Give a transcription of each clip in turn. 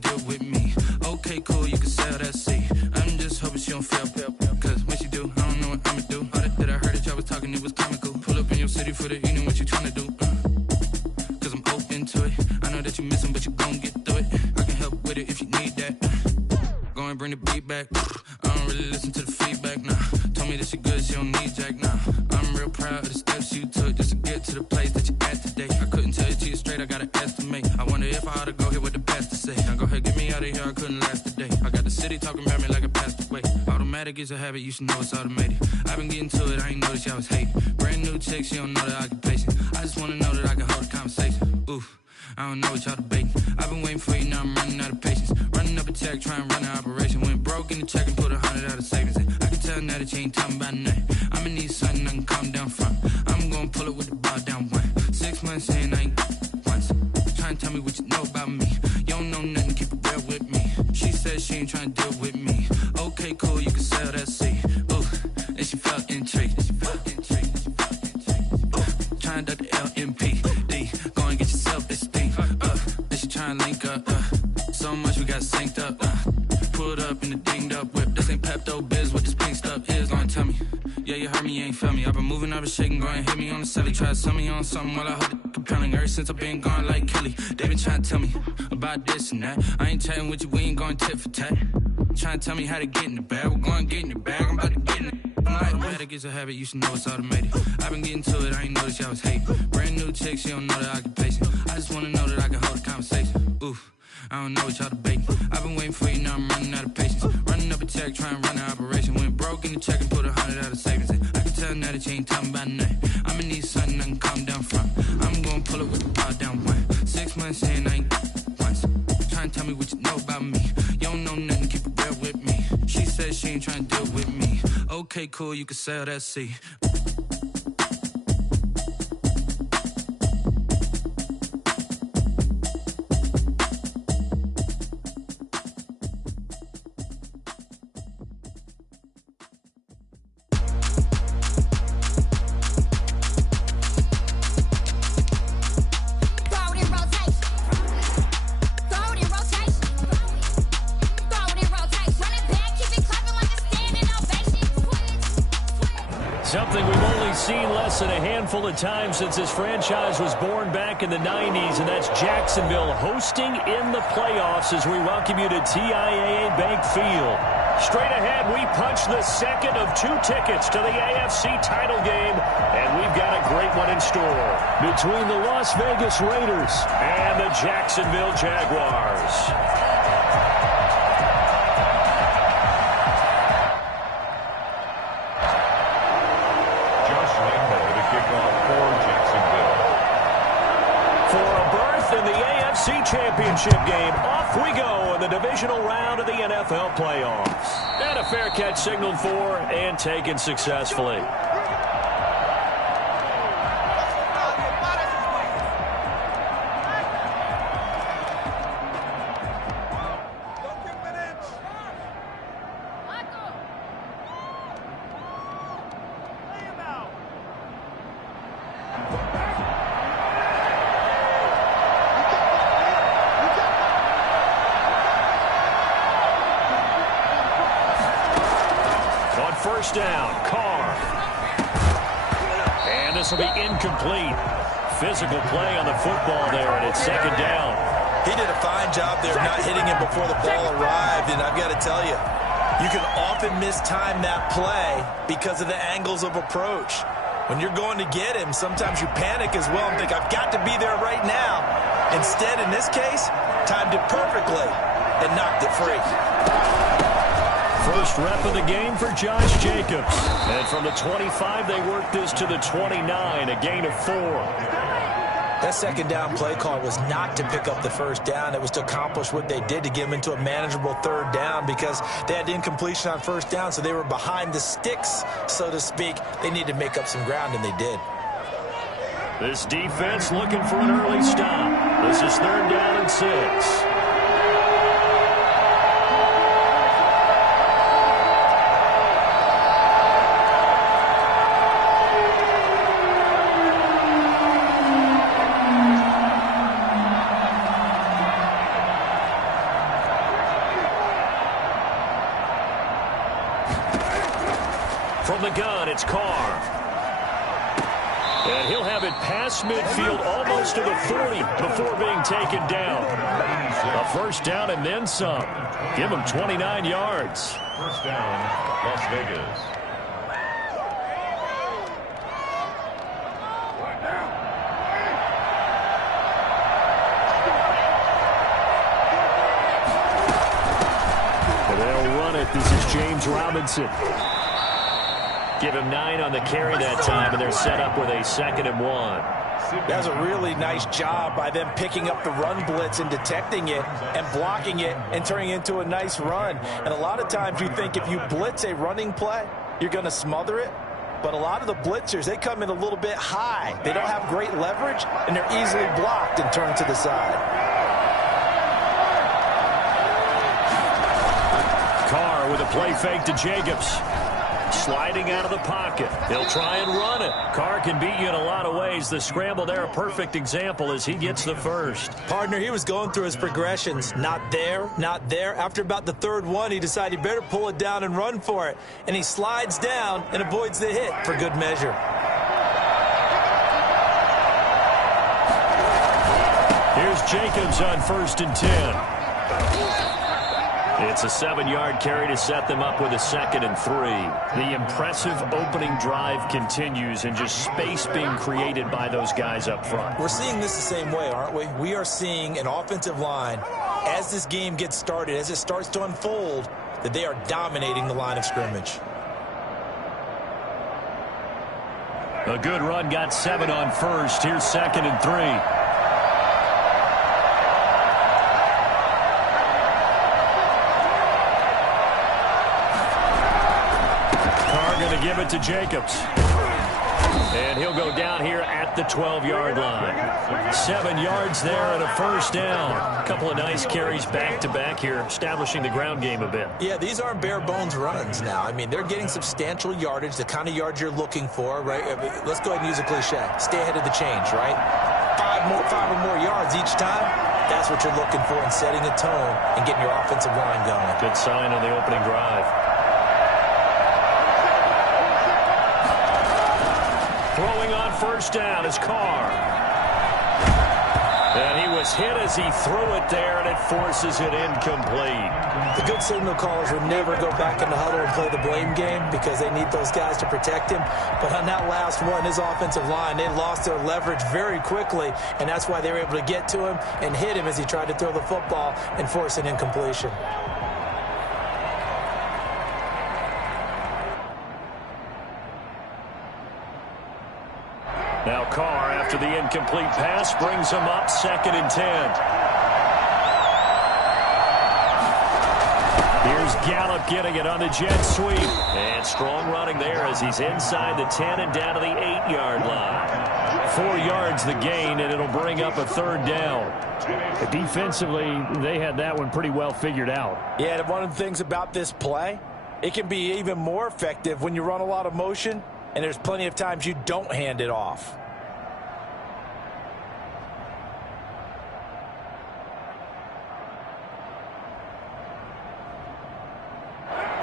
deal with me. Okay, cool, you can sell that seat. I'm just hoping she don't fail. Cause when she do, I don't know what I'ma do. All that I heard that y'all was talking, it was comical. Pull up in your city for the evening, what you tryna do? Cause I'm open to it. I know that you miss him, but you gon' get through it. I can help with it if you need that. Go and bring the beat back. I don't really listen to the feedback, nah. Told me that she good, she don't need Jack, nah. I'm real proud of the steps you took just to get to the place that you at today. I couldn't tell it to you straight, I gotta estimate. I wonder if I ought to go here with the best to say. Now go ahead, get me out of here, I couldn't last today. I got the city talking about me like I passed away. Automatic is a habit, you should know it's automated. I've been getting to it, I ain't noticed y'all was hating. Brand new chick, she don't know the occupation. I just wanna know that I can hold a conversation. Oof, I don't know what y'all debating. I've been waiting for you, now I'm running out of patience. Running up a check, trying to run an operation. Went broke in the check and put 100 out of savings in. I can tell now that you ain't talking about nothing. I'ma need something I can calm down from. I'm gonna pull it with the bar down one. 6 months in, I ain't once. Trying to tell me what you know about me. You don't know nothing, keep it real with me. She said she ain't trying to deal with me. Okay, cool, you can sell that seat. Ooh, and she felt intrigued. Trying to duck the LMP. Go and get yourself this thing. And she trying to link up. So much we got synced up. Pulled up in the dinged up whip. This ain't Pepto Biz, what this pink stuff is. Long tell me. Yeah, you heard me, you ain't felt me. I've been moving, I've been shaking, go and hit me on the celly. Try to sell me on something while I hold it compelling. Ever since I've been gone like Kelly, they been trying to tell me about this and that. I ain't chatting with you, we ain't going tit for tat. Trying to tell me how to get in the bag. We're going to get in the bag, I'm about to get in it. Automatic is a habit, you should know it's automated. I've been getting to it, I ain't noticed y'all was hating. Brand new chick, she don't know the occupation. I just wanna know that I can hold a conversation. Oof, I don't know what y'all debating. I've been waiting for you, now I'm running out of patience. Running up a check, trying to run an operation. Went broke in the check and put 100 out of savings in. I can tell now that you ain't talking about nothing. I'ma need something I can calm down from. I'm gonna pull it with the bar down one. 6 months in, I ain't once. Trying to tell me what you know about me. You don't know nothing, keep it real with me. She said she ain't trying to deal with me. Okay, cool, you can sell that seat. Something we've only seen less than a handful of times since this franchise was born back in the 90s, and that's Jacksonville hosting in the playoffs as we welcome you to TIAA Bank Field. Straight ahead, we punch the second of 2 tickets to the AFC title game, and we've got a great one in store between the Las Vegas Raiders and the Jacksonville Jaguars. Championship game. Off we go in the divisional round of the NFL playoffs. And a fair catch signaled for and taken successfully. First down, Carr. And this will be incomplete. Physical play on the football there, and it's second down. He did a fine job there of not hitting him before the ball arrived, and I've got to tell you, you can often mistime that play because of the angles of approach. When you're going to get him, sometimes you panic as well and think, I've got to be there right now. Instead, in this case, timed it perfectly and knocked it free. First rep of the game for Josh Jacobs. And from the 25, they work this to the 29, a gain of 4. That second down play call was not to pick up the first down. It was to accomplish what they did to get them into a manageable third down because they had incompletion on first down, so they were behind the sticks, so to speak. They needed to make up some ground, and they did. This defense looking for an early stop. This is third down and 6. From the gun, it's Carr. And he'll have it past midfield almost to the 40 before being taken down. A first down and then some. Give him 29 yards. First down, Las Vegas. They'll run it. This is James Robinson. Give him 9 on the carry that time, and they're set up with a 2nd and 1. That was a really nice job by them picking up the run blitz and detecting it and blocking it and turning it into a nice run. And a lot of times you think if you blitz a running play, you're going to smother it. But a lot of the blitzers, they come in a little bit high. They don't have great leverage, and they're easily blocked and turned to the side. Carr with a play fake to Jacobs. Sliding out of the pocket. He'll try and run it. Carr can beat you in a lot of ways. The scramble there, a perfect example as he gets the first. Partner, he was going through his progressions. Not there, not there. After about the 3rd one, he decided he better pull it down and run for it. And he slides down and avoids the hit for good measure. Here's Jacobs on 1st and 10. It's a 7-yard carry to set them up with a 2nd and 3. The impressive opening drive continues and just space being created by those guys up front. We're seeing this the same way, aren't we? We are seeing an offensive line, as this game gets started, as it starts to unfold, that they are dominating the line of scrimmage. A good run, got 7 on 1st. Here's 2nd and 3. To give it to Jacobs. And he'll go down here at the 12-yard line. 7 yards there and a first down. A couple of nice carries back-to-back here, establishing the ground game a bit. Yeah, these aren't bare-bones runs now. I mean, they're getting substantial yardage, the kind of yards you're looking for, right? I mean, let's go ahead and use a cliche. Stay ahead of the change, right? 5 or more yards each time. That's what you're looking for in setting a tone and getting your offensive line going. Good sign on the opening drive. Throwing on first down is Carr. And he was hit as he threw it there, and it forces it incomplete. The good signal callers would never go back in the huddle and play the blame game because they need those guys to protect him. But on that last one, his offensive line, they lost their leverage very quickly, and that's why they were able to get to him and hit him as he tried to throw the football and force an incompletion. Now Carr, after the incomplete pass, brings him up 2nd and 10. Here's Gallup getting it on the jet sweep. And strong running there as he's inside the 10 and down to the 8-yard line. 4 yards the gain, and it'll bring up a 3rd down. Defensively, they had that one pretty well figured out. Yeah, and one of the things about this play, it can be even more effective when you run a lot of motion, and there's plenty of times you don't hand it off.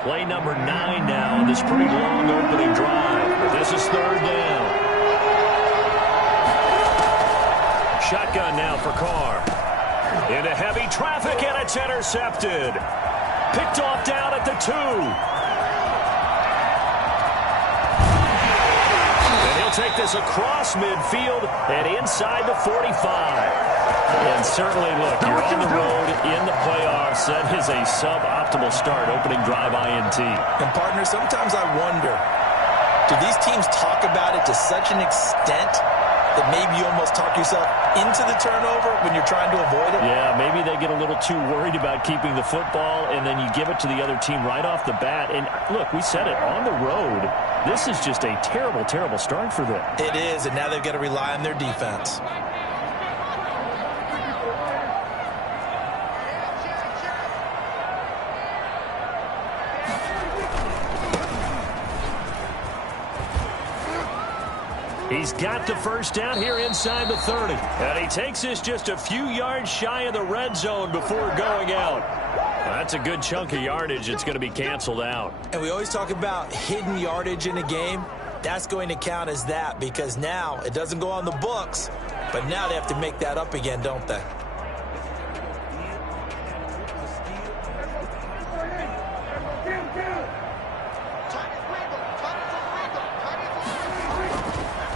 Play number 9 now on this pretty long opening drive. This is 3rd down. Shotgun now for Carr. Into heavy traffic, and it's intercepted. Picked off down at the 2. Take this across midfield and inside the 45. And certainly, look, you're on the road in the playoffs. That is a suboptimal start, opening drive INT. And, partner, sometimes I wonder, do these teams talk about it to such an extent that maybe you almost talk yourself into the turnover when you're trying to avoid it? Yeah, maybe they get a little too worried about keeping the football, and then you give it to the other team right off the bat. And, look, we said it, on the road, this is just a terrible, terrible start for them. It is, and now they've got to rely on their defense. He's got the first down here inside the 30. And he takes this just a few yards shy of the red zone before going out. That's a good chunk of yardage. It's going to be canceled out. And we always talk about hidden yardage in a game. That's going to count as that because now it doesn't go on the books, but now they have to make that up again, don't they?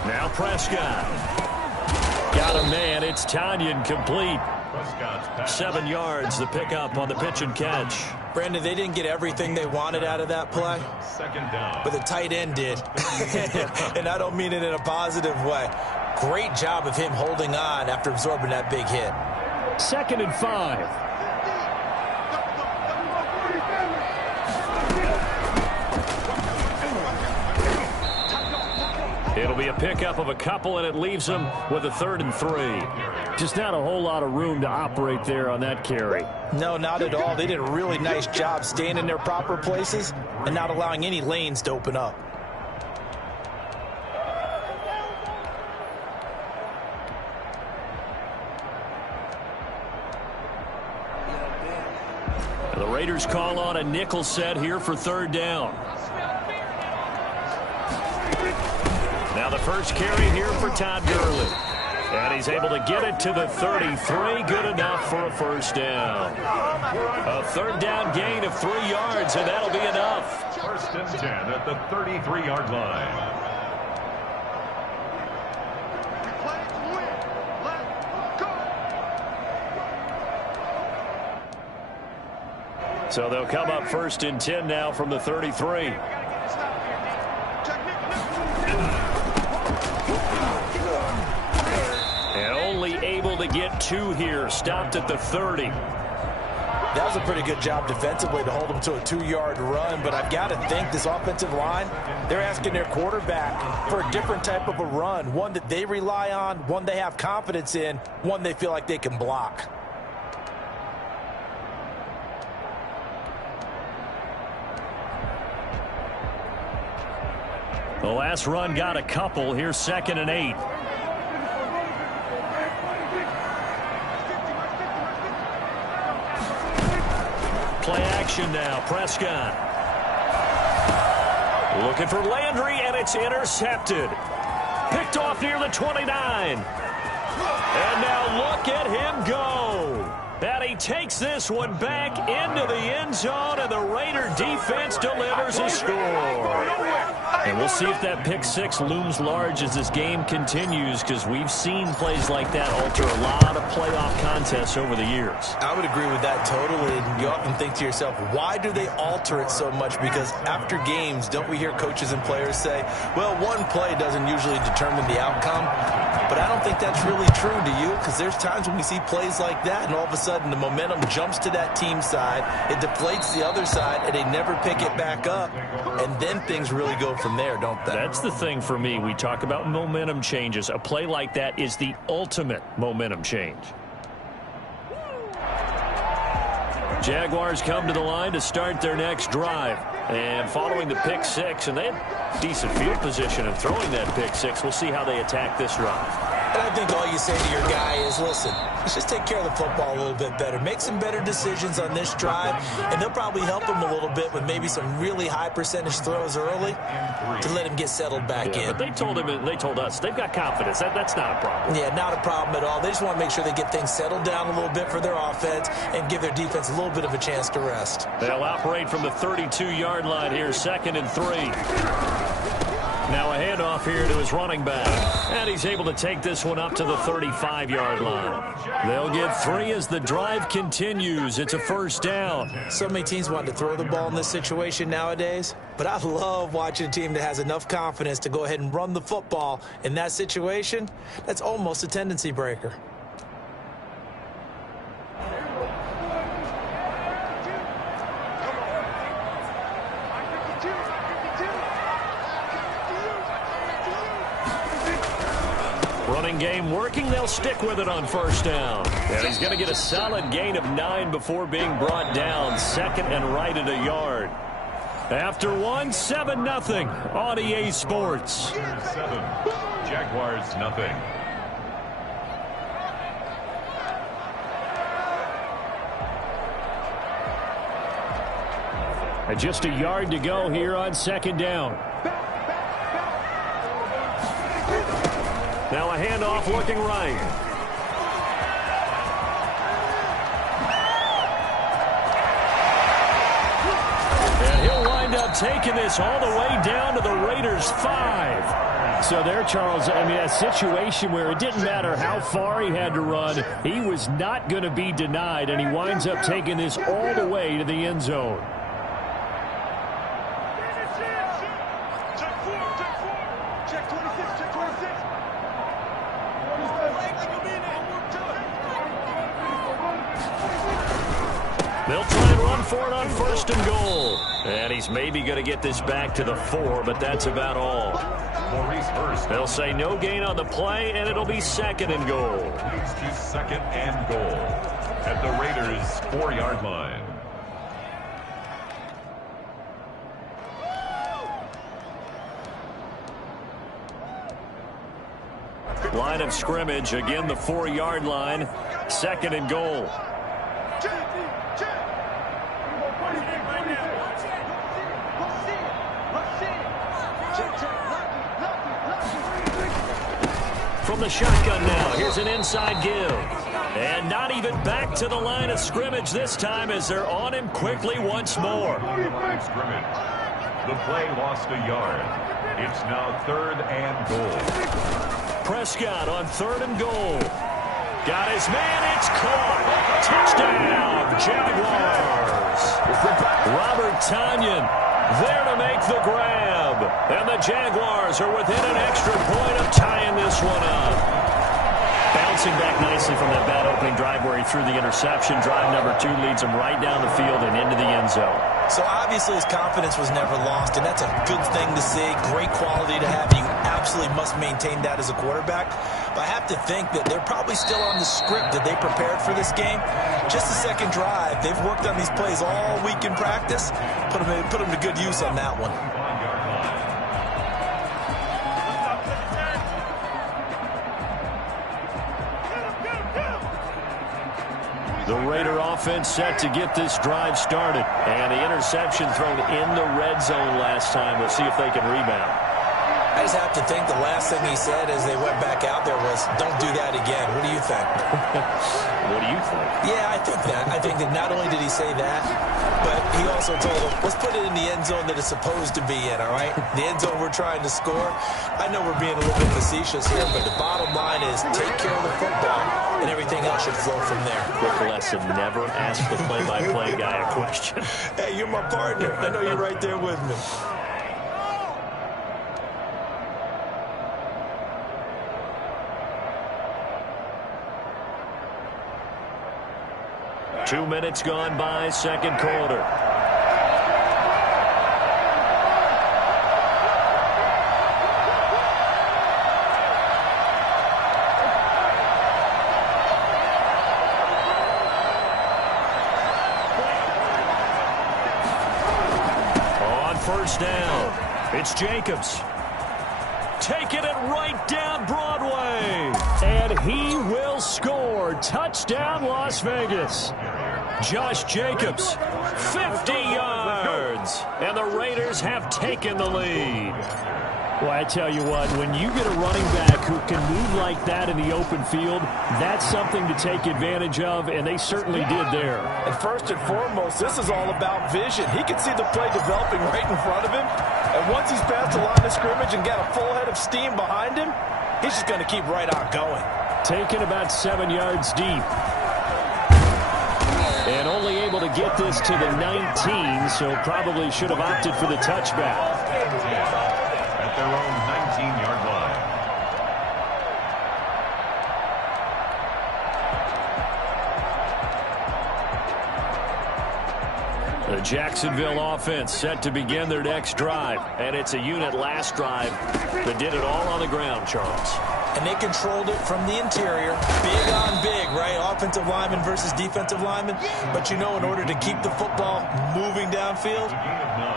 Now Prescott. Got a man. It's Tanyan complete. 7 yards, the pickup on the pitch and catch. Brandon, they didn't get everything they wanted out of that play, but the tight end did. And I don't mean it in a positive way. Great job of him holding on after absorbing that big hit. 2nd and 5. It'll be a pickup of a couple, and it leaves them with a 3rd and 3. Just not a whole lot of room to operate there on that carry. No, not at all. They did a really nice job staying in their proper places and not allowing any lanes to open up. And the Raiders call on a nickel set here for 3rd down. Now the first carry here for Todd Gurley. And he's able to get it to the 33. Good enough for a 1st down. A 3rd down gain of 3 yards, and that'll be enough. 1st and 10 at the 33-yard line. So they'll come up 1st and 10 now from the 33. Only able to get 2 here. Stopped at the 30. That was a pretty good job defensively to hold them to a 2-yard run, but I've got to think this offensive line, they're asking their quarterback for a different type of a run, one that they rely on, one they have confidence in, one they feel like they can block. The last run got a couple. Here's 2nd and 8. Play action now. Prescott. Looking for Landry, and it's intercepted. Picked off near the 29. And now look at him go. And he takes this one back into the end zone, and the Raider defense delivers a score. And we'll see if that pick 6 looms large as this game continues, because we've seen plays like that alter a lot of playoff contests over the years. I would agree with that totally. And you often think to yourself, why do they alter it so much? Because after games, don't we hear coaches and players say, well, one play doesn't usually determine the outcome. But I don't think that's really true, do you? Because there's times when we see plays like that, and all of a sudden the momentum jumps to that team side, it deflates the other side, and they never pick it back up. And then things really go from there, don't they? That's the thing for me. We talk about momentum changes. A play like that is the ultimate momentum change. Jaguars come to the line to start their next drive. And following the pick 6, and they have decent field position of throwing that pick 6. We'll see how they attack this drive. And I think all you say to your guy is, listen, let's just take care of the football a little bit better. Make some better decisions on this drive, and they'll probably help him a little bit with maybe some really high percentage throws early to let him get settled back in. But they told him, and they told us, they've got confidence. That's not a problem. Yeah, not a problem at all. They just want to make sure they get things settled down a little bit for their offense and give their defense a little bit of a chance to rest. They'll operate from the 32-yard line here, 2nd and 3. Now a handoff here to his running back. And he's able to take this one up to the 35-yard line. They'll get 3 as the drive continues. It's a 1st down. So many teams want to throw the ball in this situation nowadays, but I love watching a team that has enough confidence to go ahead and run the football in that situation. That's almost a tendency breaker. Running game working. They'll stick with it on 1st down. And he's going to get a solid gain of 9 before being brought down. 2nd and right at a yard. After 1, 7-0 on EA Sports. 7, Jaguars nothing. Just a yard to go here on second down. Now a handoff looking right. And he'll wind up taking this all the way down to the Raiders' 5. So there, Charles, I mean, a situation where it didn't matter how far he had to run. He was not going to be denied, and he winds up taking this all the way to the end zone. They'll try and run for it on first and goal. And he's maybe going to get this back to the 4, but that's about all. They'll say no gain on the play, and it'll be second and goal. Leads to second and goal at the Raiders' 4-yard line. Line of scrimmage, again the 4-yard line, second and goal. From the shotgun now, here's an inside give. And not even back to the line of scrimmage this time as they're on him quickly once more. Scrimmage. The play lost a yard. It's now third and goal. Prescott on third and goal. Got his man, it's caught. Touchdown, Jaguars. Robert Tonyan there to make the grab. And the Jaguars are within an extra point of tying this one up. Bouncing back nicely from that bad opening drive where he threw the interception. Drive number 2 leads him right down the field and into the end zone. So obviously his confidence was never lost, and that's a good thing to see. Great quality to have. You absolutely must maintain that as a quarterback. But I have to think that they're probably still on the script that they prepared for this game. Just the second drive. They've worked on these plays all week in practice. Put them to good use on that one. The Raider offense set to get this drive started. And the interception thrown in the red zone last time. We'll see if they can rebound. I just have to think the last thing he said as they went back out there was, don't do that again. What do you think? What do you think? Yeah, I think that. I think that not only did he say that, but he also told them, let's put it in the end zone that it's supposed to be in, all right? The end zone we're trying to score. I know we're being a little bit facetious here, but the bottom line is take care of the football, and everything else should flow from there. Quick lesson, never ask the play-by-play guy a question. Hey, you're my partner. I know you're right there with me. Two minutes gone by, second quarter. On first down, it's Jacobs. Taking it right down Broadway. And he will score. Touchdown, Las Vegas. Josh Jacobs, 50 yards. And the Raiders have taken the lead. Well, I tell you what, when you get a running back who can move like that in the open field, that's something to take advantage of, and they certainly did there. And first and foremost, this is all about vision. He can see the play developing right in front of him. And once he's past the line of scrimmage and got a full head of steam behind him, he's just going to keep right on going. Taken about 7 yards deep. And only able to get this to the 19, so probably should have opted for the touchback. At their own 19-yard line. The Jacksonville offense set to begin their next drive. And it's a unit last drive that did it all on the ground, Charles. And they controlled it from the interior. Big on big, right? Offensive lineman versus defensive lineman. But you know, in order to keep the football moving downfield,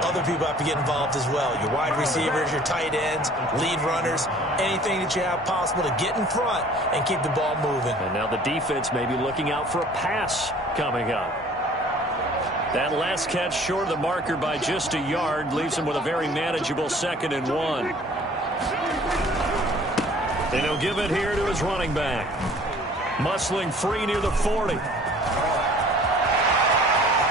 other people have to get involved as well. Your wide receivers, your tight ends, lead runners, anything that you have possible to get in front and keep the ball moving. And now the defense may be looking out for a pass coming up. That last catch short of the marker by just a yard leaves him with a very manageable 2nd and 1. And he'll give it here to his running back. Muscling free near the 40.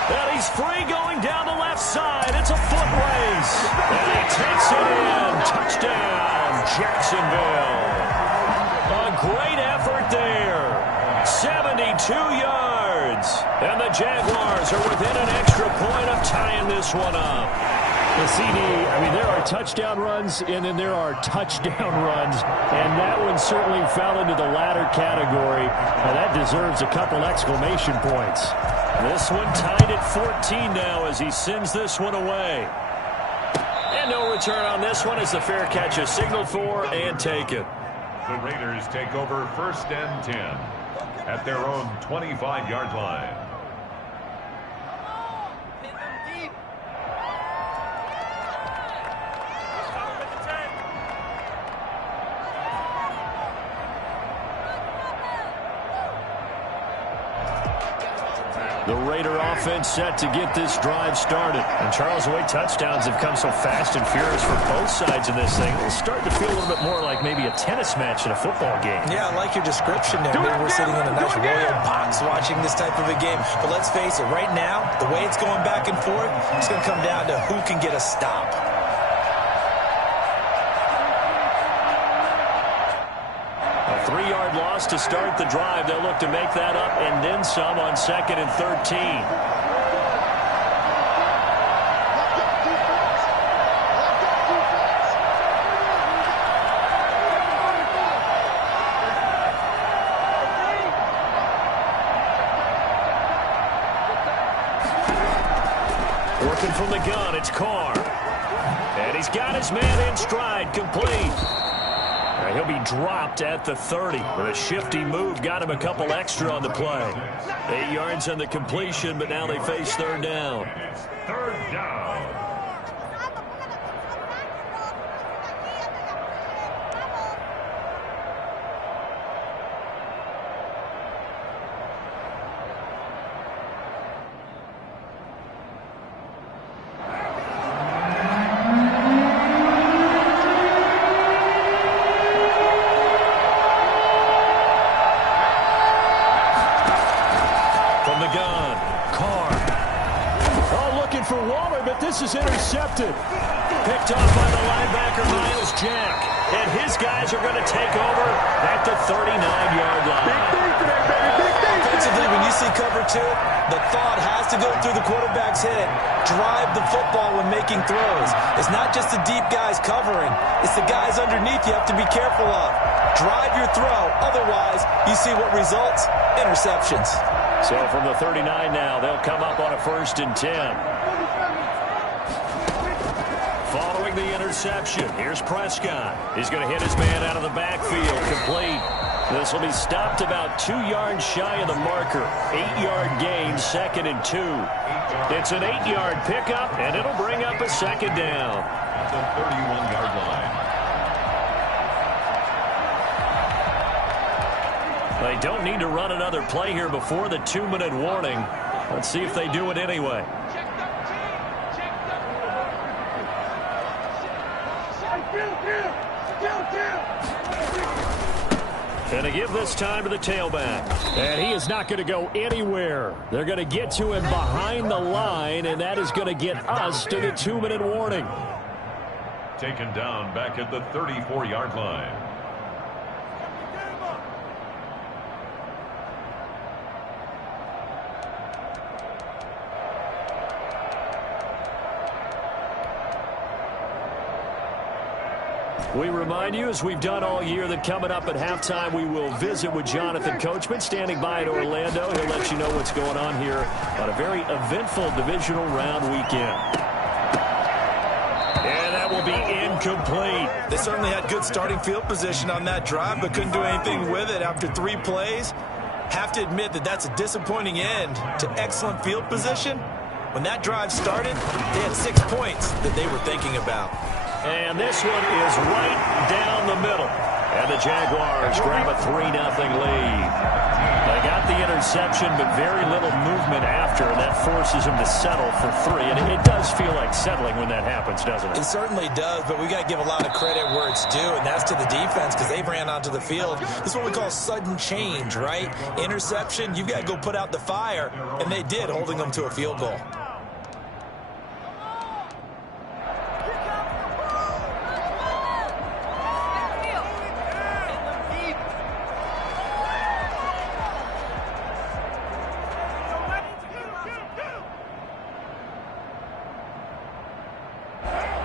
And he's free going down the left side. It's a foot race. And he takes it in. Touchdown, Jacksonville. A great effort there. 72 yards. And the Jaguars are within an extra point of tying this one up. The CD, I mean, there are touchdown runs, and then there are touchdown runs, and that one certainly fell into the latter category, and that deserves a couple exclamation points. This one tied at 14 now as he sends this one away. And no return on this one as the fair catch is signaled for and taken. The Raiders take over 1st and 10 at their own 25-yard line. The Raider offense set to get this drive started. And Charles, the way touchdowns have come so fast and furious for both sides in this thing, it's starting to feel a little bit more like maybe a tennis match in a football game. Yeah, I like your description there. Maybe we're sitting in a nice royal box watching this type of a game. But let's face it, right now, the way it's going back and forth, it's going to come down to who can get a stop. A 3-yard loss to start the drive. They'll look to make that up and then some on 2nd and 13. Working from the gun, it's Carr. And he's got his man in stride, complete. He'll be dropped at the 30. With a shifty move, got him a couple extra on the play. 8 yards on the completion, but now they face 3rd down. It's 3rd down. This is intercepted. Picked off by the linebacker, Miles Jack. And his guys are going to take over at the 39-yard line. Offensively, when you see cover 2, the thought has to go through the quarterback's head. Drive the football when making throws. It's not just the deep guys covering. It's the guys underneath you have to be careful of. Drive your throw. Otherwise, you see what results? Interceptions. So from the 39 now, they'll come up on a 1st and 10. Following the interception, here's Prescott. He's going to hit his man out of the backfield, complete. This will be stopped about 2 yards shy of the marker. 8-yard gain, 2nd and 2. It's an 8-yard pickup, and it'll bring up a 2nd down. At the 31-yard line. They don't need to run another play here before the 2-minute warning. Let's see if they do it anyway. And to give this time to the tailback. And he is not going to go anywhere. They're going to get to him behind the line, and that is going to get us to the 2-minute warning. Taken down back at the 34-yard line. We remind you, as we've done all year, that coming up at halftime, we will visit with Jonathan Coachman, standing by in Orlando. He'll let you know what's going on here on a very eventful divisional round weekend. And that will be incomplete. They certainly had good starting field position on that drive, but couldn't do anything with it after 3 plays. Have to admit that that's a disappointing end to excellent field position. When that drive started, they had 6 points that they were thinking about. And this one is right down the middle. And the Jaguars grab a 3-0 lead. A They got the interception, but very little movement after, and that forces them to settle for 3. And it does feel like settling when that happens, doesn't it? It certainly does, but we got to give a lot of credit where it's due, and that's to the defense because they ran onto the field. This is what we call sudden change, right? Interception, you've got to go put out the fire, and they did, holding them to a field goal.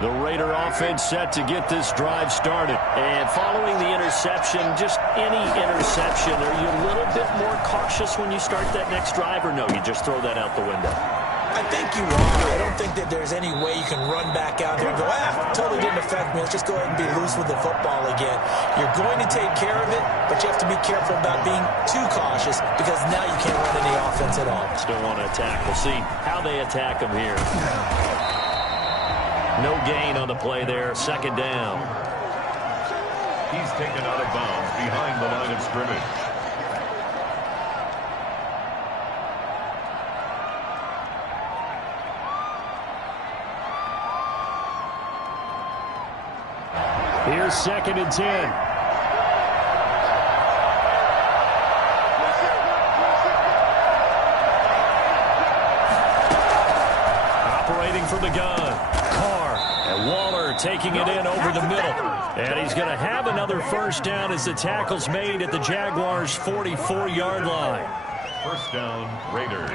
The Raider offense set to get this drive started. And following the interception, just any interception, are you a little bit more cautious when you start that next drive, or no, you just throw that out the window? I think you are. I don't think that there's any way you can run back out there and go, totally didn't affect me. Let's just go ahead and be loose with the football again. You're going to take care of it, but you have to be careful about being too cautious because now you can't run any offense at all. Still want to attack. We'll see how they attack them here. No gain on the play there. Second down. He's taken out of bounds behind the line of scrimmage. Here's 2nd and 10. Operating from the gun. And Waller taking it in over the middle. And he's going to have another first down as the tackle's made at the Jaguars' 44-yard line. First down, Raiders.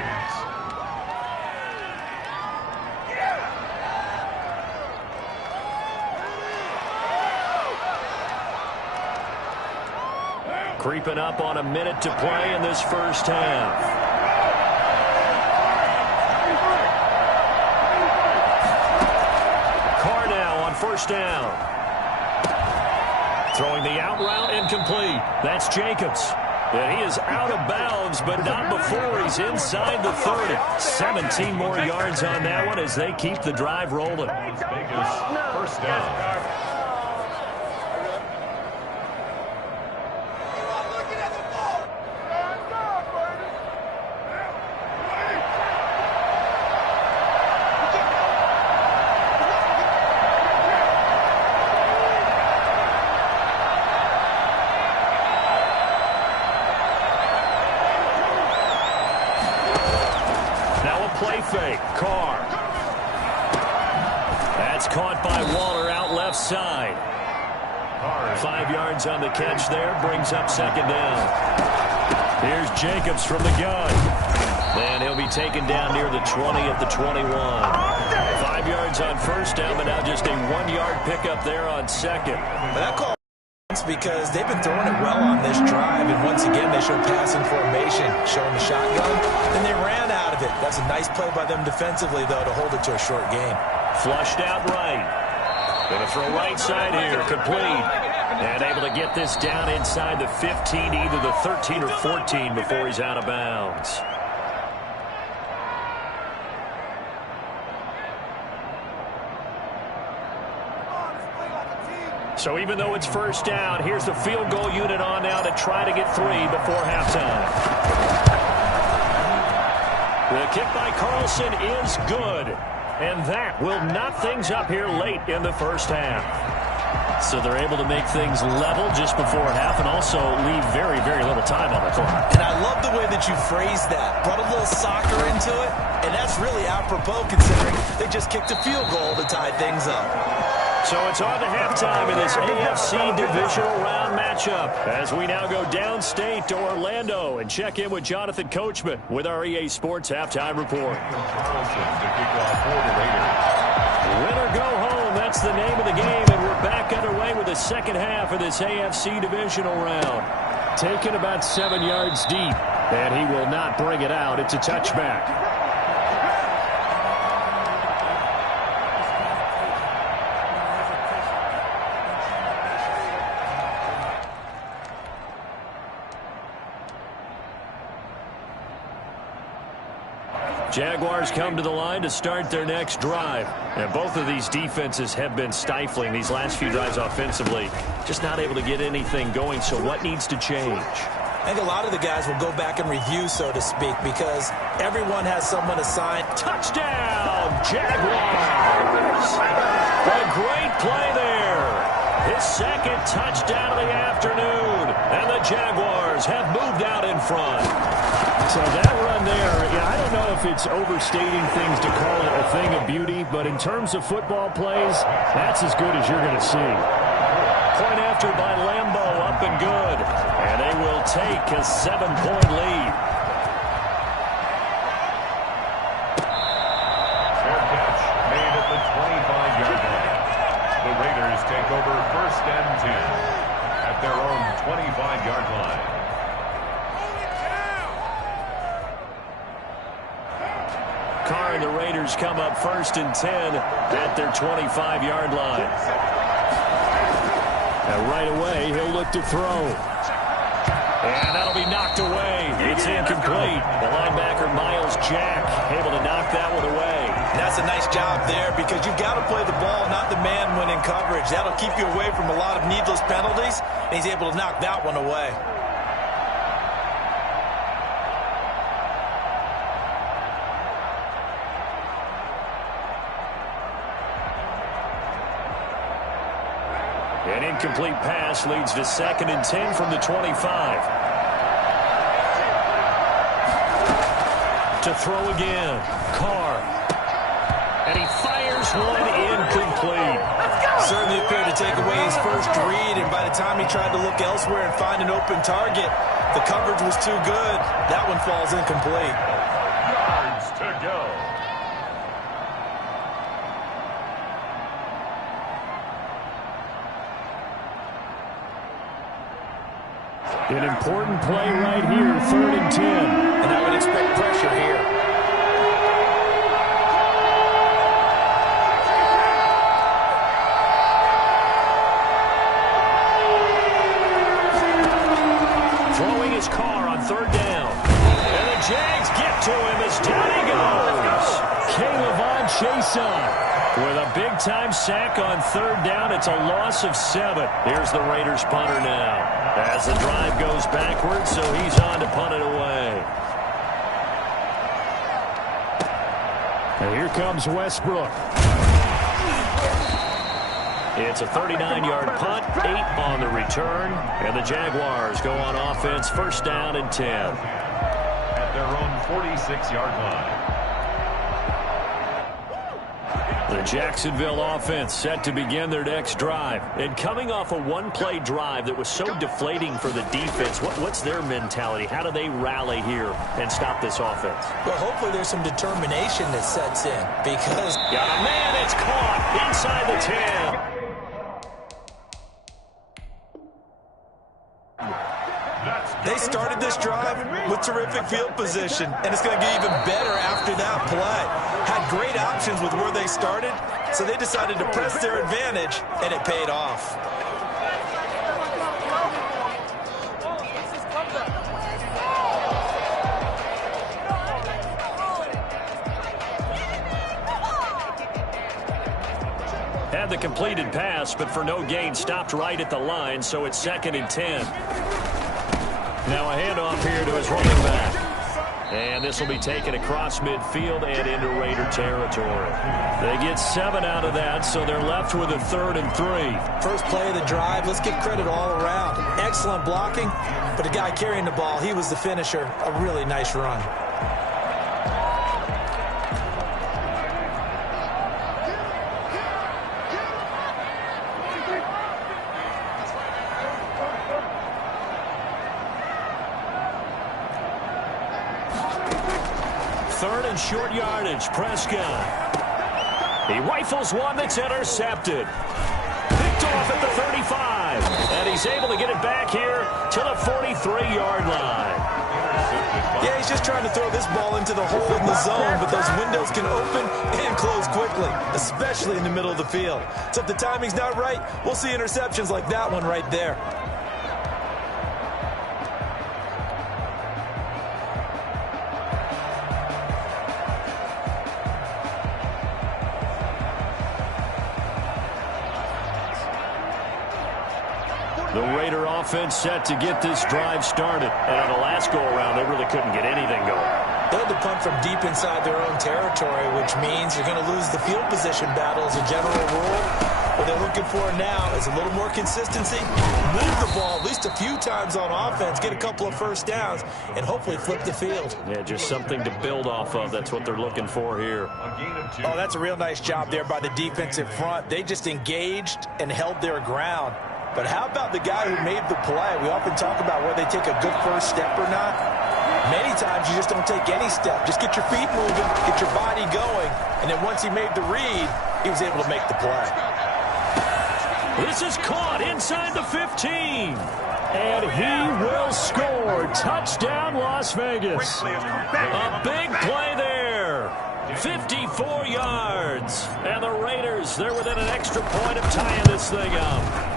Creeping up on a minute to play in this first half. First down. Throwing the out route incomplete. That's Jacobs. And he is out of bounds, but not before he's inside the 30. 17 more yards on that one as they keep the drive rolling. First down. Play fake. Carr. That's caught by Waller out left side. 5 yards on the catch there. Brings up second down. Here's Jacobs from the gun. And he'll be taken down near the 20 at the 21. 5 yards on first down, but now just a 1-yard pickup there on second. But that call because they've been throwing it well on this drive, and once again they show passing formation, showing the shotgun, and they ran out of it. That's a nice play by them defensively, though, to hold it to a short game. Flushed out right. Going to throw right side here, complete. And able to get this down inside the 15, either the 13 or 14 before he's out of bounds. So even though it's first down, here's the field goal unit on now to try to get 3 before halftime. The kick by Carlson is good. And that will knot things up here late in the first half. So they're able to make things level just before half and also leave very, very little time on the clock. And I love the way that you phrased that. Brought a little soccer into it, and that's really apropos considering they just kicked a field goal to tie things up. So it's on to halftime in this AFC divisional round matchup as we now go downstate to Orlando and check in with Jonathan Coachman with our EA Sports Halftime Report. Win or go home, that's the name of the game, and we're back underway with the second half of this AFC divisional round. Taken about 7 yards deep, and he will not bring it out. It's a touchback. Jaguars come to the line to start their next drive. And both of these defenses have been stifling these last few drives offensively. Just not able to get anything going, so what needs to change? I think a lot of the guys will go back and review, so to speak, because everyone has someone assigned. Touchdown, Jaguars! A great play there. His second touchdown of the afternoon. And the Jaguars have moved out in front. So that run there, I don't know if it's overstating things to call it a thing of beauty, but in terms of football plays, that's as good as you're going to see. Point after by Lambeau, up and good. And they will take a 7-point lead. Fair catch made at the 25-yard line. The Raiders take over 1st and 10 at their own 25-yard line. Carr and the Raiders come up 1st and 10 at their 25-yard line. And right away, he'll look to throw. And that'll be knocked away. It's incomplete. The linebacker, Miles Jack, able to knock that one away. And that's a nice job there because you've got to play the ball, not the man when in coverage. That'll keep you away from a lot of needless penalties, and he's able to knock that one away. An incomplete pass leads to 2nd and 10 from the 25. To throw again, Carr. And he fires one incomplete. Certainly appeared to take away his first read, and by the time he tried to look elsewhere and find an open target, the coverage was too good. That one falls incomplete. Yards to go. An important play right here, 3rd and 10. And I would expect pressure here. Throwing his Carr on 3rd down. And the Jags get to him as down he goes. K'Lavon Chaisson with a big-time sack on 3rd down. It's a loss of 7. Here's the Raiders punter now. As the drive goes backwards, so he's on to punt it away. And here comes Westbrook. It's a 39-yard punt, 8 on the return, and the Jaguars go on offense, 1st down and 10. At their own 46-yard line. The Jacksonville offense set to begin their next drive. And coming off a one-play drive that was so deflating for the defense, what's their mentality? How do they rally here and stop this offense? Well, hopefully there's some determination that sets in because... Got a man, it's caught inside the 10. They started this drive with terrific field position, and it's going to get even better after that play. Had great options with where they started, so they decided to press their advantage, and it paid off. Had the completed pass, but for no gain, stopped right at the line, so it's 2nd and 10. Now a handoff here to his running back. And this will be taken across midfield and into Raider territory. They get 7 out of that, so they're left with a 3rd and 3. First play of the drive, let's give credit all around. Excellent blocking, but the guy carrying the ball, he was the finisher. A really nice run. Short yardage, Prescott. He rifles one that's intercepted. Picked off at the 35. And he's able to get it back here to the 43-yard line. Yeah, he's just trying to throw this ball into the hole in the zone, but those windows can open and close quickly, especially in the middle of the field. So if the timing's not right, we'll see interceptions like that one right there. The Raider offense set to get this drive started. And on the last go-around, they really couldn't get anything going. They had to punt from deep inside their own territory, which means you're going to lose the field position battle as a general rule. What they're looking for now is a little more consistency, move the ball at least a few times on offense, get a couple of first downs, and hopefully flip the field. Yeah, just something to build off of. That's what they're looking for here. Oh, that's a real nice job there by the defensive front. They just engaged and held their ground. But how about the guy who made the play? We often talk about whether they take a good first step or not. Many times you just don't take any step. Just get your feet moving, get your body going, and then once he made the read, he was able to make the play. This is caught inside the 15. And he will score. Touchdown, Las Vegas. A big play there. 54 yards. And the Raiders, they're within an extra point of tying this thing up.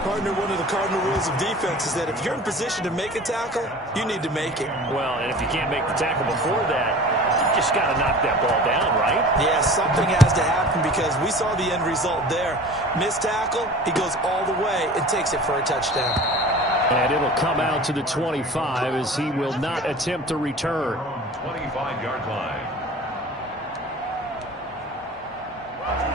Partner, one of the cardinal rules of defense is that if you're in position to make a tackle, you need to make it. Well, and if you can't make the tackle before that, you just got to knock that ball down, right? Yeah, something has to happen because we saw the end result there. Missed tackle, he goes all the way and takes it for a touchdown. And it'll come out to the 25 as he will not attempt a return. 25-yard line.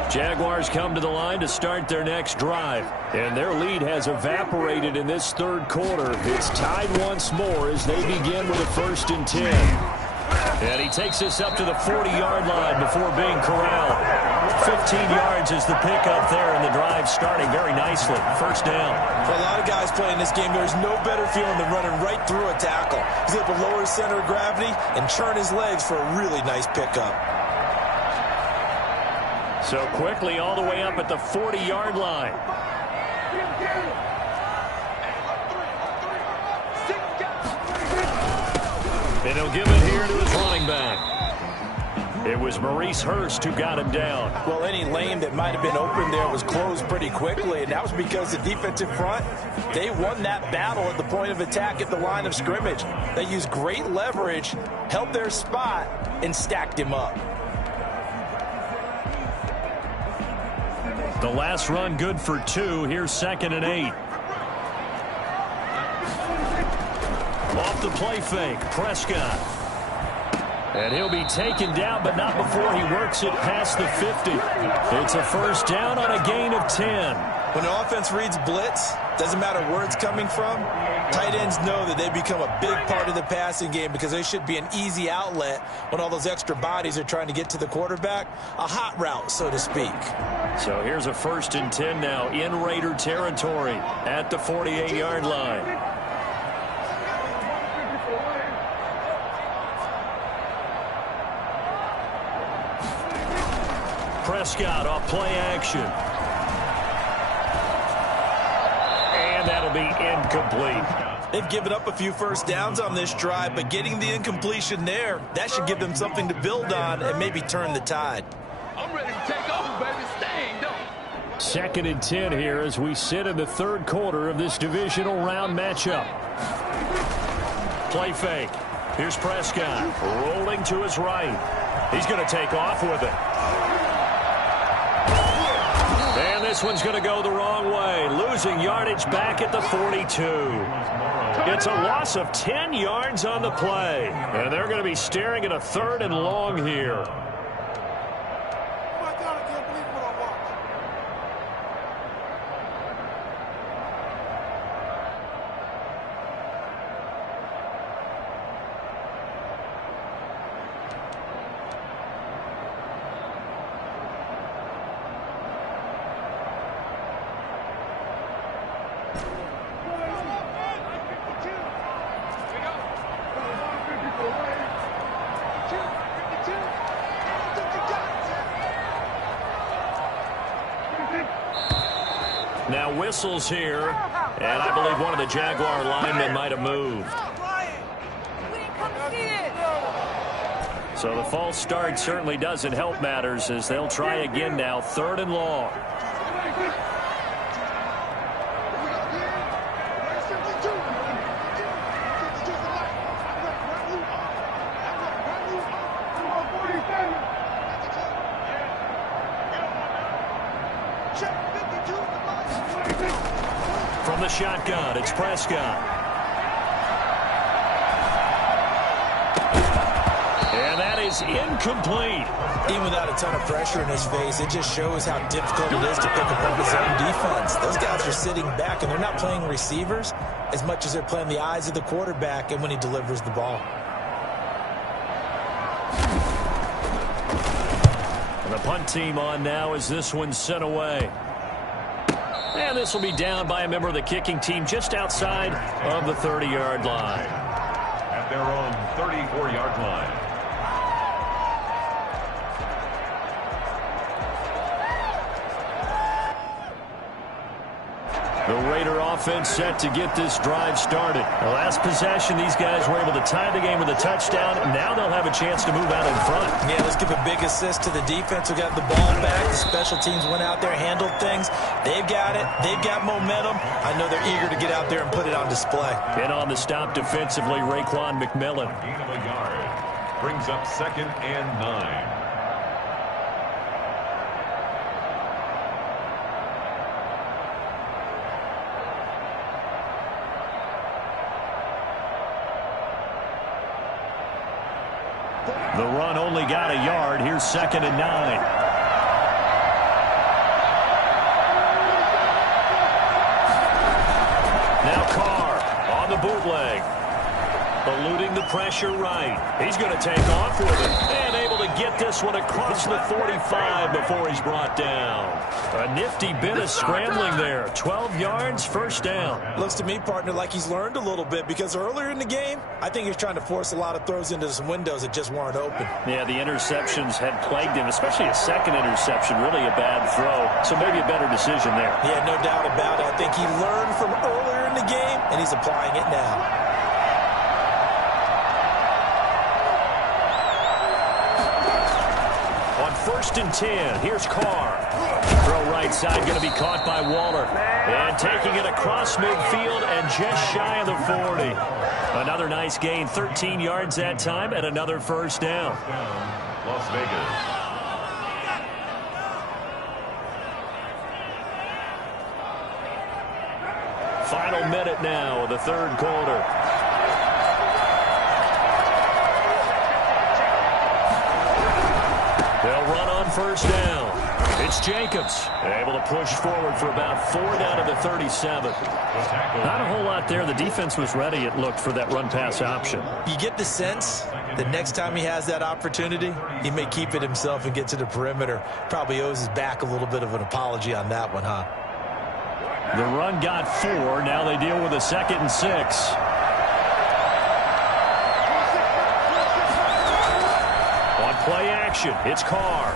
Jaguars come to the line to start their next drive. And their lead has evaporated in this third quarter. It's tied once more as they begin with a 1st and 10. And he takes this up to the 40-yard line before being corralled. 15 yards is the pickup there, and the drive starting very nicely. First down. For a lot of guys playing this game, there's no better feeling than running right through a tackle. He's able to lower his center of gravity and turn his legs for a really nice pickup. So quickly all the way up at the 40-yard line. And he'll give it here to his running back. It was Maurice Hurst who got him down. Well, any lane that might have been open there was closed pretty quickly, and that was because the defensive front, they won that battle at the point of attack at the line of scrimmage. They used great leverage, held their spot, and stacked him up. The last run good for 2. Here's 2nd and 8. Off the play fake, Prescott. And he'll be taken down, but not before he works it past the 50. It's a first down on a gain of 10. When an offense reads blitz, doesn't matter where it's coming from, tight ends know that they become a big part of the passing game because they should be an easy outlet when all those extra bodies are trying to get to the quarterback. A hot route, so to speak. So here's a 1st and 10 now in Raider territory at the 48-yard line. Prescott off play action. And that'll be incomplete. They've given up a few first downs on this drive, but getting the incompletion there, that should give them something to build on and maybe turn the tide. I'm ready to take over, baby. Staying, don't. 2nd and 10 here as we sit in the third quarter of this divisional round matchup. Play fake. Here's Prescott rolling to his right. He's going to take off with it. And this one's going to go the wrong way, losing yardage back at the 42. It's a loss of 10 yards on the play. And they're going to be staring at a 3rd and long here. Now whistles here, and I believe one of the Jaguar linemen might have moved. So the false start certainly doesn't help matters as they'll try again now, 3rd and long. From From the shotgun, it's Prescott. And that is incomplete. Even without a ton of pressure in his face, it just shows how difficult it is to pick apart his own defense. Those guys are sitting back, and they're not playing receivers as much as they're playing the eyes of the quarterback and when he delivers the ball. And the punt team on now as this one's sent away. And this will be down by a member of the kicking team just outside of the 30-yard line. At their own 34-yard line. The Raider offense set to get this drive started. The last possession, these guys were able to tie the game with a touchdown. Now they'll have a chance to move out in front. Yeah, let's give a big assist to the defense who got the ball back. The special teams went out there, handled things. They've got it. They've got momentum. I know they're eager to get out there and put it on display. And on the stop defensively, Raekwon McMillan. Gain of a yard. Brings up 2nd and 9. The run only got a yard. Here's 2nd and 9. Now Carr on the bootleg. Eluding the pressure right. He's going to take off with it. And able to get this one across the 45 before he's brought down. A nifty bit of scrambling there. 12 yards, first down. Looks to me, partner, like he's learned a little bit because earlier in the game, I think he's trying to force a lot of throws into some windows that just weren't open. Yeah, the interceptions had plagued him, especially a second interception. Really a bad throw. So maybe a better decision there. Yeah, no doubt about it. I think he learned from earlier in the game, and he's applying it now. First and 10. Here's Carr. Throw right side going to be caught by Waller. And taking it across midfield and just shy of the 40. Another nice gain. 13 yards that time and another first down. Las Vegas. Final minute now of the third quarter. They'll run on first down. It's Jacobs. Able to push forward for about 4 down to the 37. Not a whole lot there. The defense was ready, it looked, for that run-pass option. You get the sense that next time he has that opportunity, he may keep it himself and get to the perimeter. Probably owes his back a little bit of an apology on that one, huh? The run got 4. Now they deal with a 2nd and 6. Play action. It's Carr.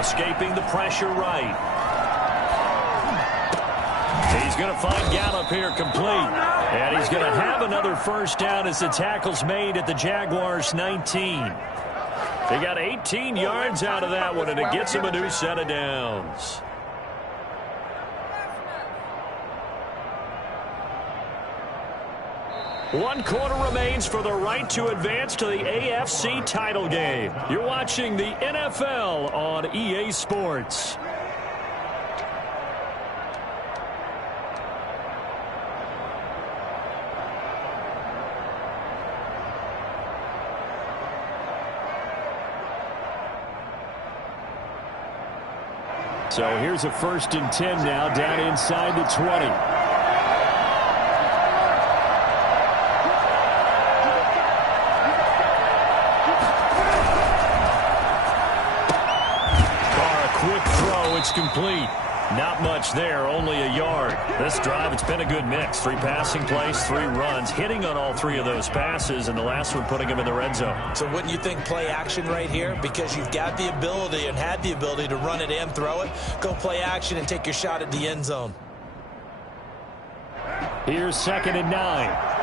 Escaping the pressure right. He's going to find Gallup here complete. And he's going to have another first down as the tackle's made at the Jaguars' 19. They got 18 yards out of that one, and it gets him a new set of downs. One quarter remains for the right to advance to the AFC title game. You're watching the NFL on EA Sports. So here's a 1st and 10 now down inside the 20. It's complete. Not much there, only a yard. This drive, it's been a good mix. 3 passing plays, 3 runs, hitting on all 3 of those passes, and the last one putting him in the red zone. So wouldn't you think play action right here? Because you've got the ability and had the ability to run it and throw it. Go play action and take your shot at the end zone. Here's 2nd and 9.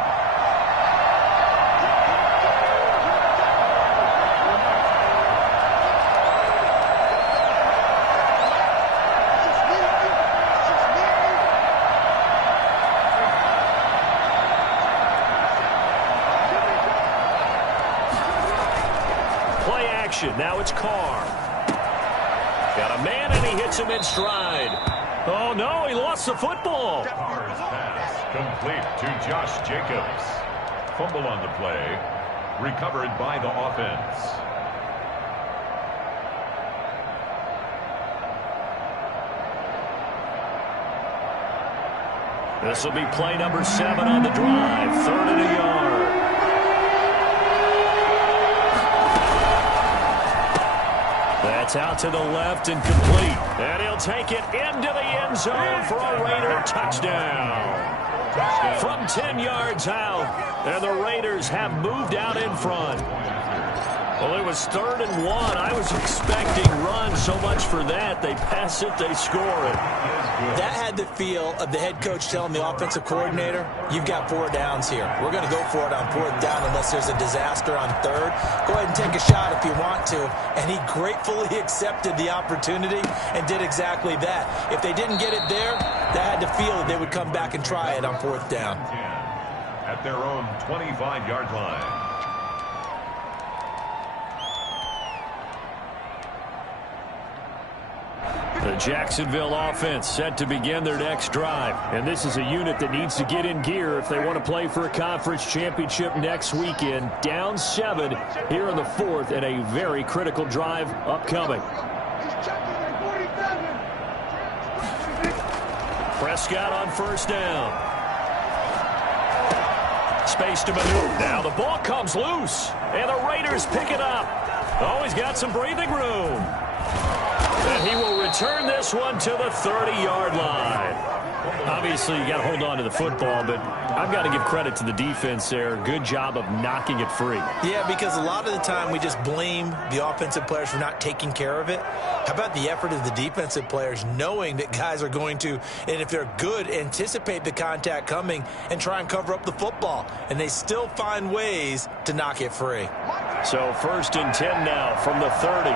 Now it's Carr. Got a man, and he hits him in stride. Oh, no, he lost the football. Carr's pass complete to Josh Jacobs. Fumble on the play. Recovered by the offense. This will be play number 7 on the drive. 3rd and a yard. That's out to the left and complete. And he'll take it into the end zone for a Raider touchdown. From 10 yards out. And the Raiders have moved out in front. Well, it was 3rd and 1. I was expecting run so much for that. They pass it, they score it. That had the feel of the head coach telling the offensive coordinator, you've got 4 downs here. We're going to go for it on 4th down unless there's a disaster on 3rd. Go ahead and take a shot if you want to. And he gratefully accepted the opportunity and did exactly that. If they didn't get it there, that had the feel that they would come back and try it on 4th down. At their own 25-yard line. The Jacksonville offense set to begin their next drive. And this is a unit that needs to get in gear if they want to play for a conference championship next weekend. Down 7 here in the 4th and a very critical drive upcoming. Prescott on 1st down. Space to maneuver. Now the ball comes loose. And the Raiders pick it up. Oh, he's got some breathing room. And he will return this one to the 30-yard line. Obviously, you got to hold on to the football, but I've got to give credit to the defense there. Good job of knocking it free. Yeah, because a lot of the time we just blame the offensive players for not taking care of it. How about the effort of the defensive players knowing that guys are going to, and if they're good, anticipate the contact coming and try and cover up the football. And they still find ways to knock it free. So 1st and 10 now from the 30.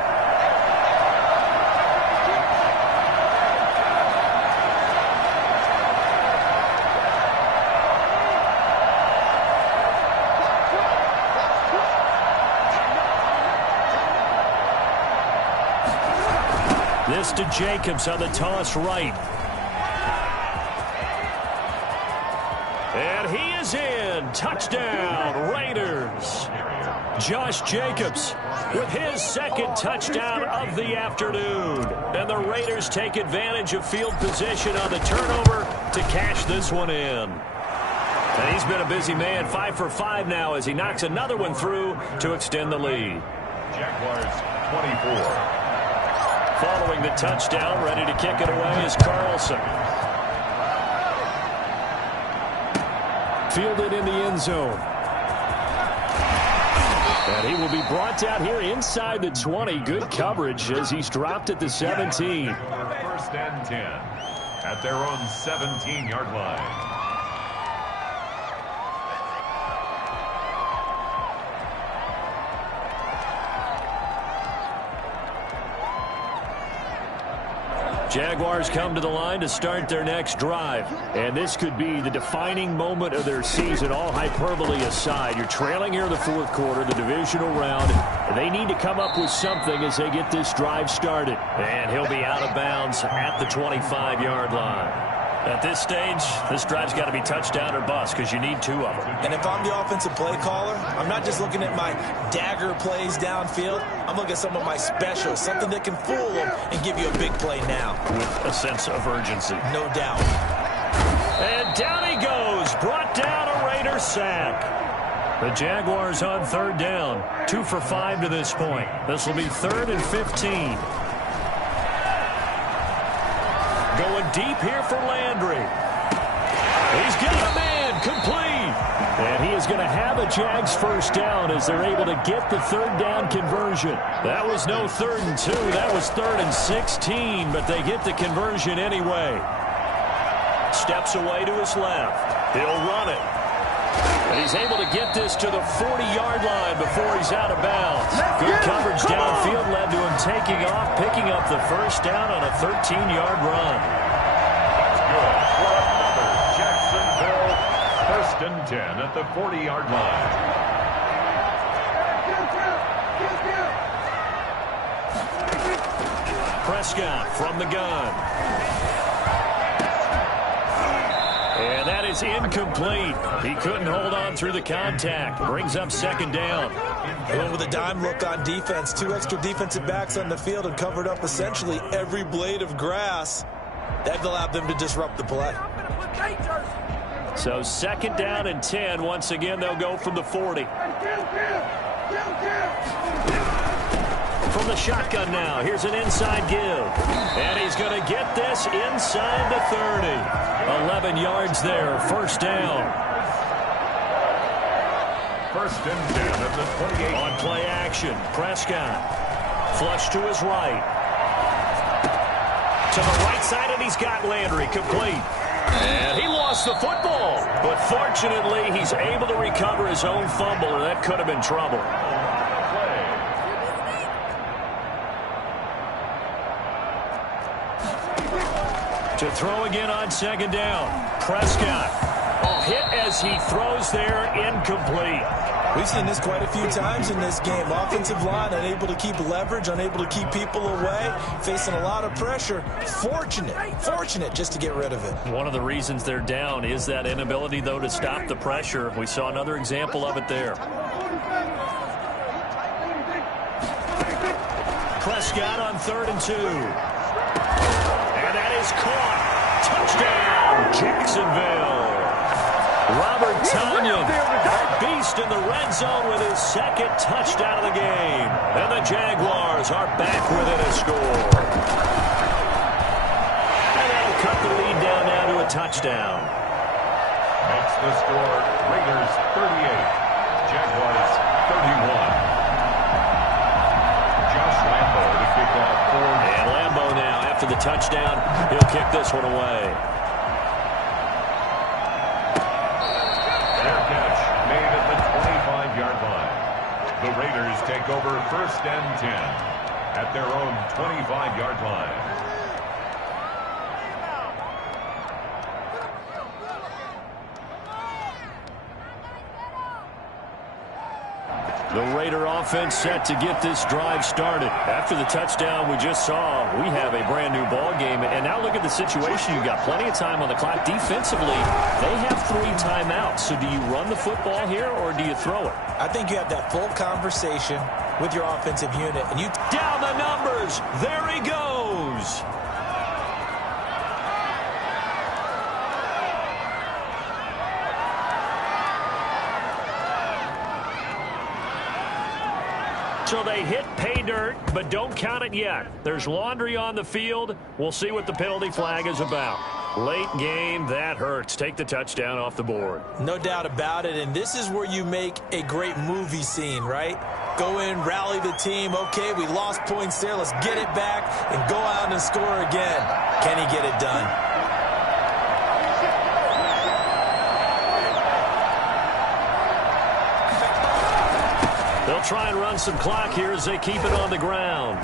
This to Jacobs on the toss right. And he is in. Touchdown, Raiders. Josh Jacobs with his 2nd touchdown of the afternoon. And the Raiders take advantage of field position on the turnover to cash this one in. And he's been a busy man, 5 for 5 now as he knocks another one through to extend the lead. Jaguars 24. Following the touchdown, ready to kick it away is Carlson. Fielded in the end zone. And he will be brought down here inside the 20. Good coverage as he's dropped at the 17. 1st and 10 at their own 17-yard line. Jaguars come to the line to start their next drive. And this could be the defining moment of their season, all hyperbole aside. You're trailing here in the 4th quarter, the divisional round. They need to come up with something as they get this drive started. And he'll be out of bounds at the 25-yard line. At this stage, this drive's got to be touchdown or bust because you need 2 of them. And if I'm the offensive play caller, I'm not just looking at my dagger plays downfield. I'm looking at some of my specials, something that can fool them and give you a big play now. With a sense of urgency. No doubt. And down he goes. Brought down a Raider sack. The Jaguars on 3rd down. 2 for 5 to this point. This will be 3rd and 15. Going deep here for Landry. He's got a man complete. And he is going to have a Jags 1st down as they're able to get the 3rd down conversion. That was no 3rd and 2. That was 3rd and 16, but they get the conversion anyway. Steps away to his left. He'll run it. And he's able to get this to the 40-yard line before he's out of bounds. Good coverage downfield led to him taking off, picking up the 1st down on a 13-yard run. That's good for another Jacksonville 1st and 10 at the 40-yard line. Prescott from the gun. And that is incomplete. He couldn't hold on through the contact. Brings up second down. They went with a dime look on defense. 2 extra defensive backs on the field and covered up essentially every blade of grass. That allowed them to disrupt the play. So second down and 10. Once again, they'll go from the 40. From the shotgun now. Here's an inside give. And he's going to get this inside the 30. 11 yards there. First down. First and 10 at the 28. On play action, Prescott. Flush to his right. To the right side, and he's got Landry complete. And he lost the football. But fortunately, he's able to recover his own fumble, or that could have been trouble. To throw again on second down. Prescott. Hit as he throws there, incomplete. We've seen this quite a few times in this game. Offensive line unable to keep leverage, unable to keep people away, facing a lot of pressure. Fortunate just to get rid of it. One of the reasons they're down is that inability, though, to stop the pressure. We saw another example of it there. Prescott on 3rd and 2. And that is caught. Touchdown, Jacksonville. Robert Tonyan, a beast in the red zone with his second touchdown of the game. And the Jaguars are back within a score. And that'll cut the lead down now to a touchdown. Makes the score Raiders 38, Jaguars 31. Josh Lambo to kick off for. And Lambo now, after the touchdown, he'll kick this one away. The Raiders take over first and 10 at their own 25-yard line. The Raider offense set to get this drive started. After the touchdown we just saw, we have a brand new ball game. And now look at the situation. You've got plenty of time on the clock. Defensively, they have 3 timeouts. So do you run the football here or do you throw it? I think you have that full conversation with your offensive unit. And you down the numbers. There he goes. So they hit pay dirt, but don't count it yet. There's laundry on the field. We'll see what the penalty flag is about. Late game, that hurts. Take the touchdown off the board. No doubt about it, and this is where you make a great movie scene, right? Go in, rally the team. Okay, we lost points there. Let's get it back and go out and score again. Can he get it done? They'll try and run some clock here as they keep it on the ground.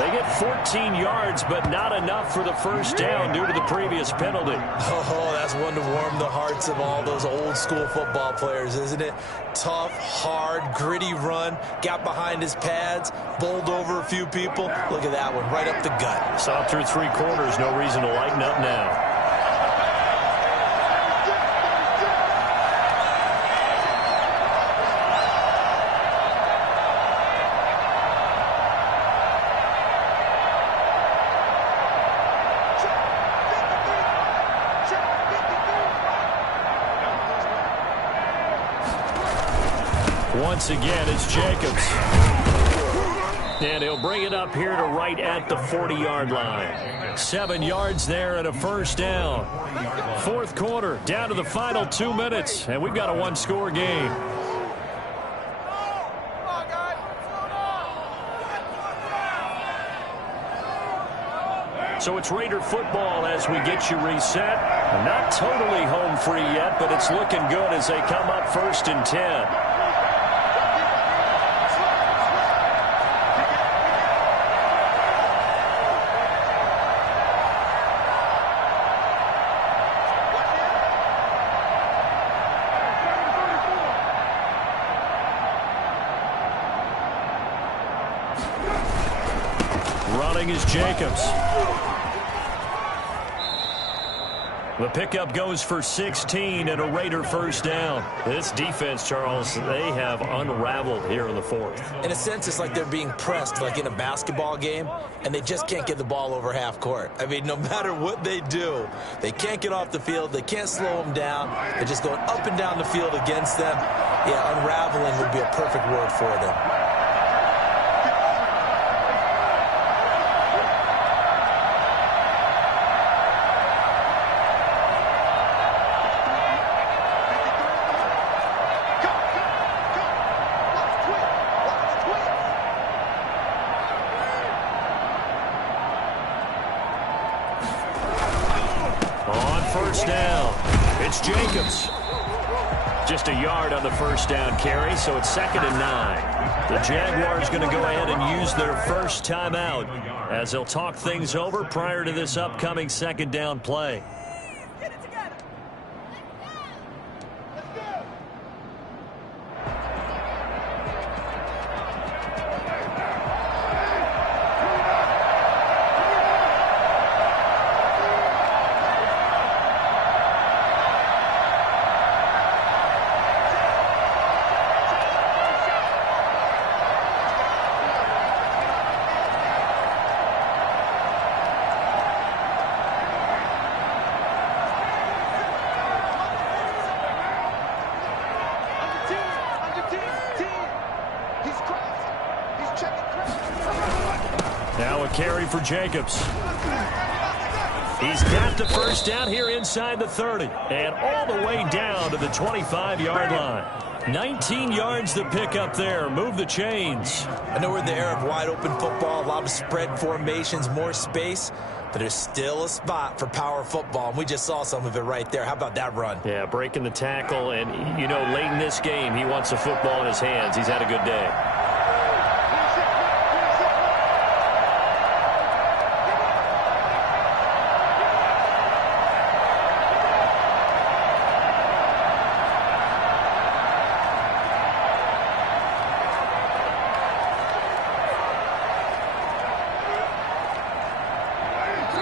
They get 14 yards, but not enough for the first down due to the previous penalty. Oh, that's one to warm the hearts of all those old school football players, isn't it? Tough, hard, gritty run. Got behind his pads, bowled over a few people. Look at that one, right up the gut. Saw through 3 quarters, no reason to lighten up now. Once again, it's Jacobs. And he'll bring it up here to right at the 40-yard line. 7 yards there and a first down. 4th quarter, down to the final 2 minutes, and we've got a 1-score game. So it's Raider football as we get you reset. Not totally home free yet, but it's looking good as they come up 1st and 10. Running is Jacobs. The pickup goes for 16 and a Raider first down. This defense, Charles, they have unraveled here in the fourth. In a sense, it's like they're being pressed like in a basketball game, and they just can't get the ball over half court. I mean, no matter what they do, they can't get off the field. They can't slow them down. They're just going up and down the field against them. Yeah, unraveling would be a perfect word for them. Jacobs. Just a yard on the first down carry, so it's 2nd and 9. The Jaguars going to go ahead and use their first timeout as they'll talk things over prior to this upcoming 2nd down play. Carry for Jacobs. He's got the first down here inside the 30 and all the way down to the 25-yard line. 19 yards to pick up there. Move the chains. I know we're in the era of wide-open football, a lot of spread formations, more space, but there's still a spot for power football, and we just saw some of it right there. How about that run? Yeah, breaking the tackle, and, you know, late in this game, he wants the football in his hands. He's had a good day.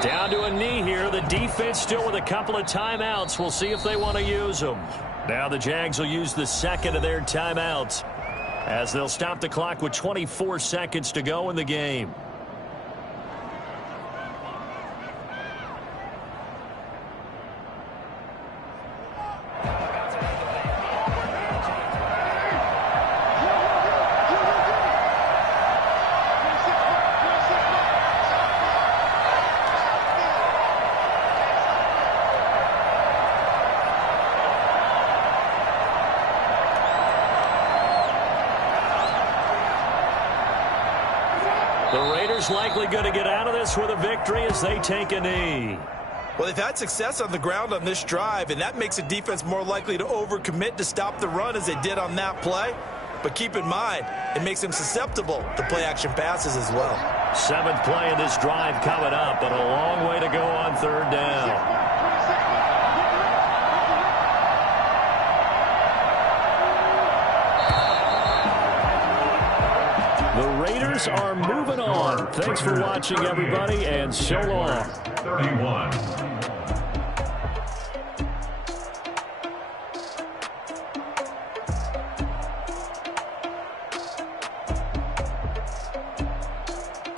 Down to a knee here. The defense still with a couple of timeouts. We'll see if they want to use them. Now the Jags will use the second of their timeouts as they'll stop the clock with 24 seconds to go in the game. Likely going to get out of this with a victory as they take a knee. Well, they've had success on the ground on this drive, and that makes the defense more likely to overcommit to stop the run as they did on that play. But keep in mind, it makes them susceptible to play-action passes as well. 7th play of this drive coming up, but a long way to go on 3rd down. The Raiders are moving on. Thanks for watching, everybody, and so long. 31.